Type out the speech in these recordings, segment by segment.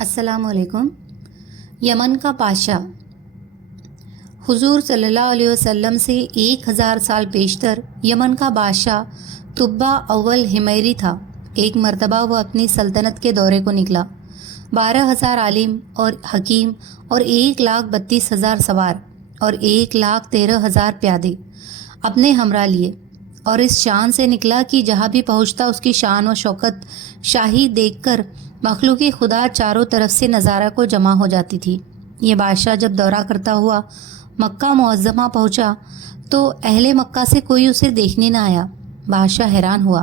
अस्सलाम वालेकुम। यमन का बादशाह हुजूर सल्लल्लाहु अलैहि वसल्लम से 1000 साल पेशतर यमन का बादशाह तुब्बा अव्वल हिमैरी था। एक मर्तबा वह अपनी सल्तनत के दौरे को निकला। 12,000 आलिम और हकीम और 1,32,000 सवार और 1,13,000 प्यादे अपने हमरा लिए, और इस शान से निकला कि जहाँ भी पहुँचता उसकी शान व शौकत शाही देखकर मखलूक़ खुदा चारों तरफ से नज़ारा को जमा हो जाती थी। ये बादशाह जब दौरा करता हुआ मक्का मुअज़्ज़मा पहुँचा तो अहले मक्का से कोई उसे देखने न आया। बादशाह हैरान हुआ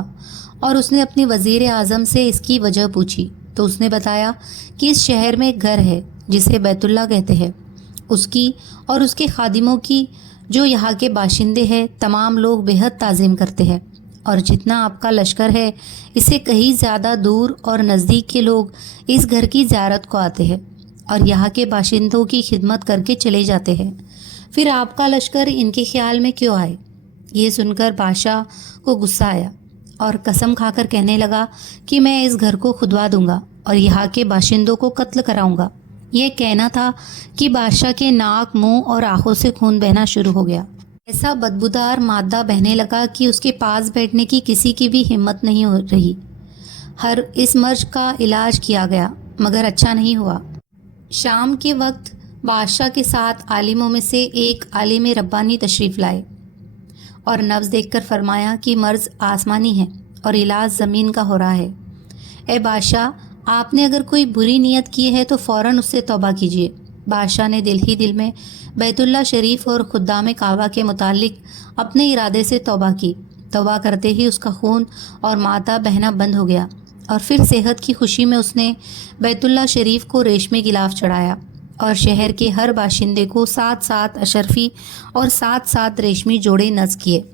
और उसने अपनी वज़ीर आज़म से इसकी वजह पूछी तो उसने बताया कि इस शहर में एक घर है जिसे बैतुल्ला कहते हैं। उसकी और उसके खादिमों की, जो यहाँ के बाशिंदे हैं, तमाम लोग बेहद ताज़ीम करते हैं, और जितना आपका लश्कर है इससे कहीं ज़्यादा दूर और नज़दीक के लोग इस घर की ज़ियारत को आते हैं और यहाँ के बाशिंदों की खिदमत करके चले जाते हैं। फिर आपका लश्कर इनके ख्याल में क्यों आए? ये सुनकर बादशाह को गुस्सा आया और कसम खाकर कहने लगा कि मैं इस घर को खुदवा दूंगा और यहाँ के बाशिंदों को कत्ल कराऊंगा। यह कहना था कि बादशाह के नाक, मुंह और आंखों से खून बहना शुरू हो गया। ऐसा बदबूदार मादा बहने लगा कि उसके पास बैठने की किसी की भी हिम्मत नहीं हो रही। इस मर्ज का इलाज किया गया मगर अच्छा नहीं हुआ। शाम के वक्त बादशाह के साथ आलिमों में से एक आलिम रब्बानी तशरीफ़ लाए और नब्ज़ देखकर फरमाया कि मर्ज़ आसमानी है और इलाज ज़मीन का हो रहा है। ए बादशाह, आपने अगर कोई बुरी नीयत की है तो फ़ौरन उससे तौबा कीजिए। बादशाह ने दिल ही दिल में बैतुल्ला शरीफ और खुद्दाम काबा के मुतालिक अपने इरादे से तौबा की। तौबा करते ही उसका खून और माता बहना बंद हो गया और फिर सेहत की खुशी में उसने बैतुल्ला शरीफ को रेशमी गिलाफ चढ़ाया और शहर के हर बाशिंदे को 7-7 अशरफी और 7-7 रेशमी जोड़े नज़ किए।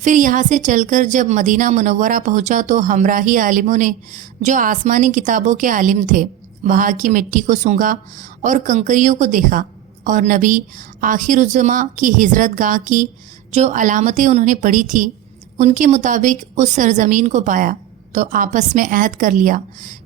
फिर यहाँ से चलकर जब मदीना मुनव्वरा पहुँचा तो हमराही आलिमों ने, जो आसमानी किताबों के आलिम थे, वहाँ की मिट्टी को सूंघा और कंकरियों को देखा और नबी आखिरुज़्ज़मा की हिजरत गाह की जो अलामतें उन्होंने पढ़ी थी उनके मुताबिक उस सरजमीन को पाया तो आपस में अहद कर लिया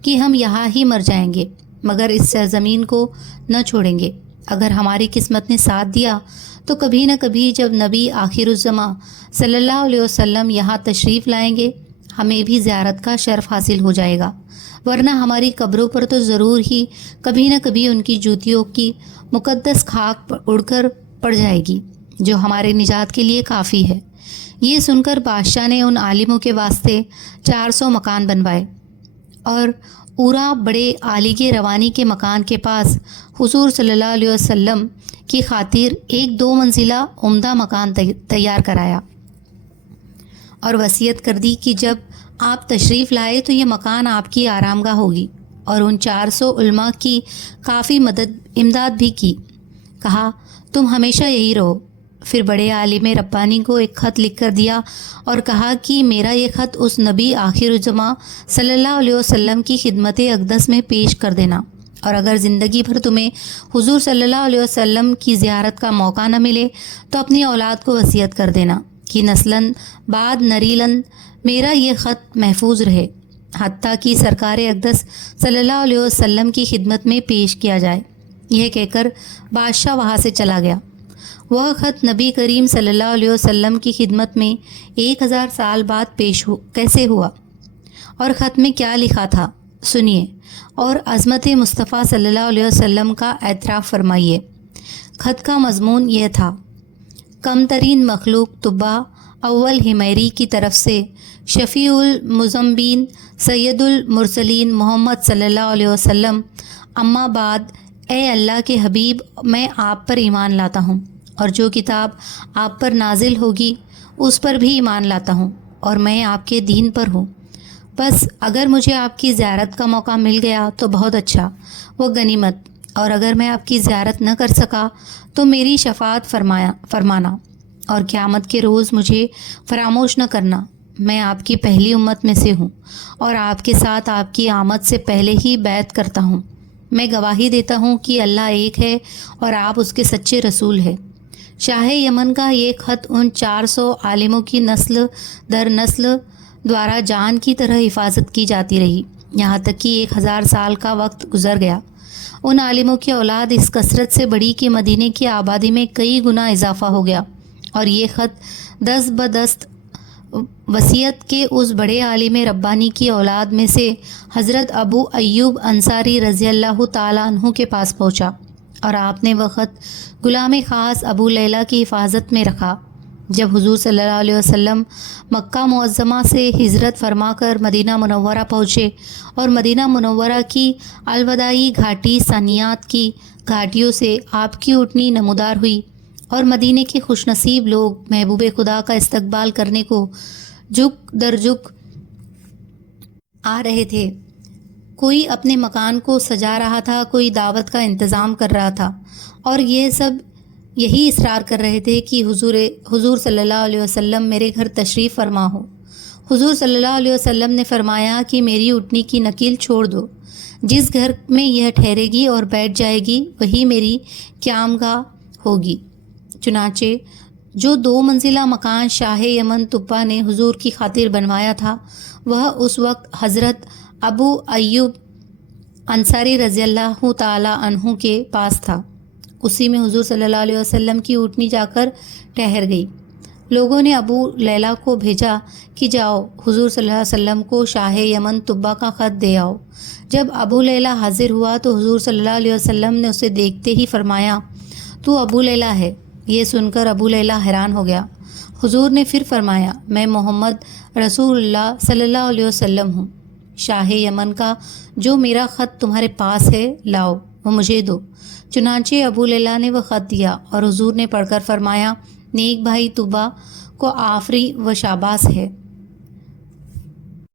कि हम यहाँ ही मर जाएंगे मगर इस सरजमीन को न छोड़ेंगे। अगर हमारी किस्मत ने साथ दिया तो कभी न कभी जब नबी आखिरुज़्ज़मा सल्लल्लाहु अलैहि वसल्लम यहाँ तशरीफ़ लाएंगे हमें भी ज़ियारत का शर्फ हासिल हो जाएगा, वरना हमारी कब्रों पर तो ज़रूर ही कभी न कभी उनकी जूतियों की मुक़द्दस खाक उड़कर पड़ जाएगी जो हमारे निजात के लिए काफ़ी है। ये सुनकर बादशाह ने उन आलिमों के वास्ते 400 मकान बनवाए और पूरा बड़े आलिगे रवानी के मकान के पास हुजूर सल्लल्लाहु अलैहि वसल्लम की खातिर एक 2 मंजिला उम्दा मकान तैयार कराया और वसीयत कर दी कि जब आप तशरीफ़ लाए तो ये मकान आपकी आरामगाह होगी, और उन 400 उलमा की काफ़ी इमदाद भी की। कहा, तुम हमेशा यही रहो। फिर बड़े आलिम रब्बानी को एक ख़त लिख कर दिया और कहा कि मेरा ये ख़त उस नबी आखिरुज़्ज़मा सल्लल्लाहु अलैहि वसल्लम की खिदमत अक़दस में पेश कर देना, और अगर ज़िंदगी भर तुम्हें हुजूर सल्लल्लाहु अलैहि वसल्लम की ज़ियारत का मौका न मिले तो अपनी औलाद को वसीयत कर देना कि नस्लन बाद नरीलन मेरा ये ख़त महफूज रहे, हत्ता कि सरकार अक़दस सल्लल्लाहु अलैहि वसल्लम की खिदमत में पेश किया जाए। यह कहकर बादशाह वहाँ से चला गया। वह ख़त नबी करीम सल्लल्लाहु अलैहि वसल्लम की खिदमत में 1000 साल बाद कैसे हुआ और ख़त में क्या लिखा था, सुनिए और अज़मत मुस्तफ़ा सल्लल्लाहु अलैहि वसल्लम का एतराफ़ फरमाइए। ख़त का मज़मून यह था, कम तरीन मखलूक तुब्बा अव्वल हिमैरी की तरफ से शफ़ीउल मुज़म्बीन सैयदुल मुरसलीन मोहम्मद सल्लल्लाहु अलैहि वसल्लम, अम्मा बाद, ए अल्लाह के हबीब, मैं आप पर ईमान लाता हूँ और जो किताब आप पर नाजिल होगी उस पर भी ईमान लाता हूँ और मैं आपके दीन पर हूँ। बस अगर मुझे आपकी ज़ियारत का मौका मिल गया तो बहुत अच्छा, वो गनीमत, और अगर मैं आपकी ज़ियारत न कर सका तो मेरी शफ़ाअत फरमाना और क़यामत के रोज़ मुझे फरामोश न करना। मैं आपकी पहली उम्मत में से हूँ और आपके साथ आपकी आमद से पहले ही बैत करता हूँ। मैं गवाही देता हूँ कि अल्लाह एक है और आप उसके सच्चे रसूल हैं। शाह यमन का ये ख़त उन 400 आलिमों की नस्ल दर नस्ल द्वारा जान की तरह हिफाजत की जाती रही یہاں تک کہ 1000 سال کا وقت گزر گیا۔ ان عالموں کی اولاد اس کثرت سے بڑھی کہ مدینے کی آبادی میں کئی گنا اضافہ ہو گیا، اور یہ خط دست بدست وصیت کے اس بڑے عالم ربانی کی اولاد میں سے حضرت ابو ایوب انصاری رضی اللہ تعالیٰ عنہ کے پاس پہنچا، اور آپ نے وہ خط غلام خاص ابو لیلہ کی حفاظت میں رکھا۔ جب حضور صلی اللہ علیہ وسلم مکہ معظمہ سے ہجرت فرما کر مدینہ منورہ پہنچے اور مدینہ منورہ کی الوداعی گھاٹی ثانیات کی گھاٹیوں سے آپ کی اٹھنی نمودار ہوئی، اور مدینے کے خوش نصیب لوگ محبوب خدا کا استقبال کرنے کو جھک در جھک آ رہے تھے۔ کوئی اپنے مکان کو سجا رہا تھا، کوئی دعوت کا انتظام کر رہا تھا، اور یہ سب یہی اصرار کر رہے تھے کہ حضور صلی اللہ علیہ وسلم میرے گھر تشریف فرما ہو۔ حضور صلی اللہ علیہ وسلم نے فرمایا کہ میری اٹھنی کی نکیل چھوڑ دو، جس گھر میں یہ ٹھہرے گی اور بیٹھ جائے گی وہی میری قیامگاہ ہوگی۔ چنانچہ جو 2 منزلہ مکان شاہ یمن طبہ نے حضور کی خاطر بنوایا تھا، وہ اس وقت حضرت ابو ایوب انصاری رضی اللہ تعالیٰ عنہ کے پاس تھا۔ اسی میں حضور صلی اللہ علیہ وسلم کی اٹھنی جا کر ٹھہر گئی۔ لوگوں نے ابو لیلہ کو بھیجا کہ جاؤ حضور صلی اللہ علیہ وسلم کو شاہ یمن طبہ کا خط دے آؤ۔ جب ابو لیلہ حاضر ہوا تو حضور صلی اللہ علیہ وسلم نے اسے دیکھتے ہی فرمایا، تو ابو لیلہ ہے۔ یہ سن کر ابو لیلہ حیران ہو گیا۔ حضور نے پھر فرمایا، میں محمد رسول اللہ صلی اللہ علیہ وسلم ہوں۔ شاہ یمن کا جو میرا خط تمہارے پاس ہے لاؤ، وہ مجھے دو۔ چنانچہ ابو لیلہ نے وہ خط دیا، اور حضور نے پڑھ کر فرمایا، نیک بھائی طبہ کو آفری و شاباس ہے۔